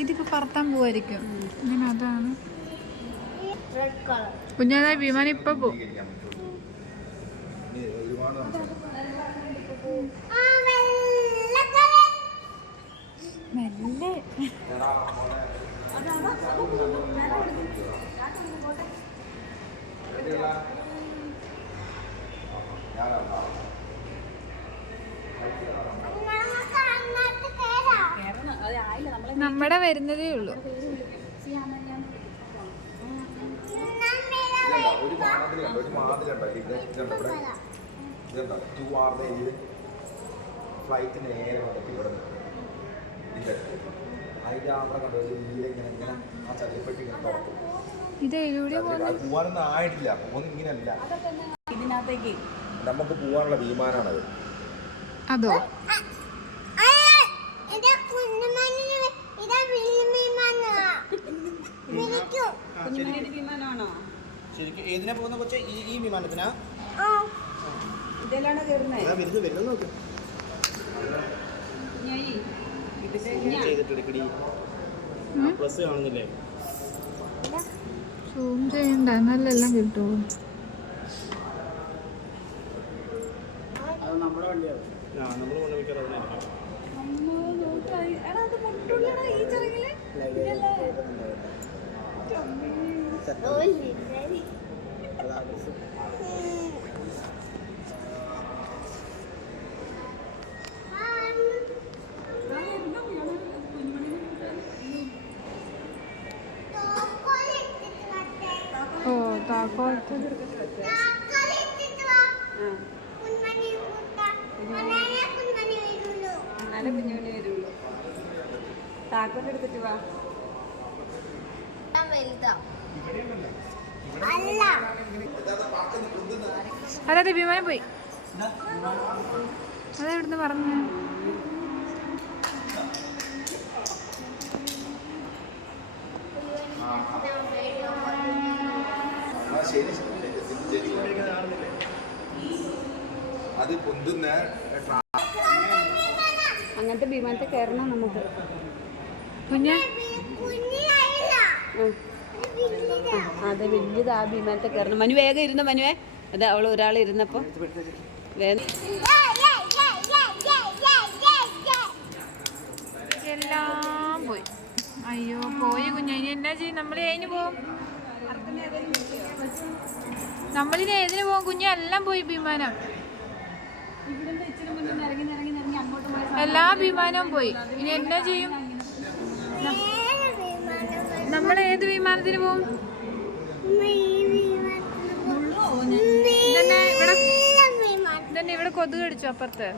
ഇതിപ്പോ പറത്താൻ പോവായിരിക്കും. ഇങ്ങനെ അതാണ് കുഞ്ഞാതായി വിമാനം ഇപ്പൊ പോവും. മെല്ലെ നമ്മടെ വരുന്നതേ ഉള്ളൂ. ഫ്ലൈറ്റ് നേരെ വന്നിട്ട് ഇവിടെ അതിൻ്റെ ആമ്പളെ കണ്ടു ഇങ്ങനെ ആ ചതിപ്പെട്ടി ഇങ്ങനെ തുറക്കും. പോവാനൊന്നും ആയിട്ടില്ല. പോകുന്നത് ഇങ്ങനെയല്ല, ഇതിനകത്തേക്ക് നമുക്ക് പോവാനുള്ള വിമാനാണത്. അതോ വിമാനമാണോ? ശരിക്കും ഏതിനാ പോകുന്ന കൊച്ചെ? ഈ വിമാനത്തിനാ? ഇതിലാണ് കയറുന്നത്. വരുന്നത് നോക്ക്. ചെയ്തിട്ടെടുക്കടി. പ്ലസ് കാണുന്നില്ലേ? സൂം ചെയ്യണ്ട, നല്ലെല്ലാം കിട്ടുമോ? അത് നമ്മുടെ വണ്ടിയാണ്. നമ്മൾ കൊണ്ട് മിക്കവാറും ഓ താക്കോലത്തെ കുഞ്ഞുമണി വരുള്ളൂ. താക്കോൽ എടുത്തിട്ട് വാ. അതെ വിമാനം പോയി. അതെവിടുന്ന് പറഞ്ഞു? അത് പൊന്തുന്ന അങ്ങനത്തെ വിമാനത്തിൽ കയറണം നമുക്ക്. കുഞ്ഞ് അതെ വലിയത് ആ വിമാനത്തിൽ കയറണം. മനു വേഗം ഇരുന്നു. മനുവേ അത് അവൾ ഒരാൾ ഇരുന്നപ്പോൾ വേഗം എല്ലാം പോയി. അയ്യോ പോയി കുഞ്ഞ. ഇനി എന്നാ ചെയ്യും? നമ്മൾ ഏതിന് പോവും? നമ്മളിനി ഏതിന് പോവും കുഞ്ഞ്? എല്ലാം പോയി വിമാനം. എല്ലാ വിമാനവും പോയി. ഇനി എന്നാ ചെയ്യും? നമ്മൾ ഏത് വിമാനത്തിന് പോവും? ഇതന്നെ ഇവിടെ കൊതുക് കടിച്ചു അപ്പുറത്ത്.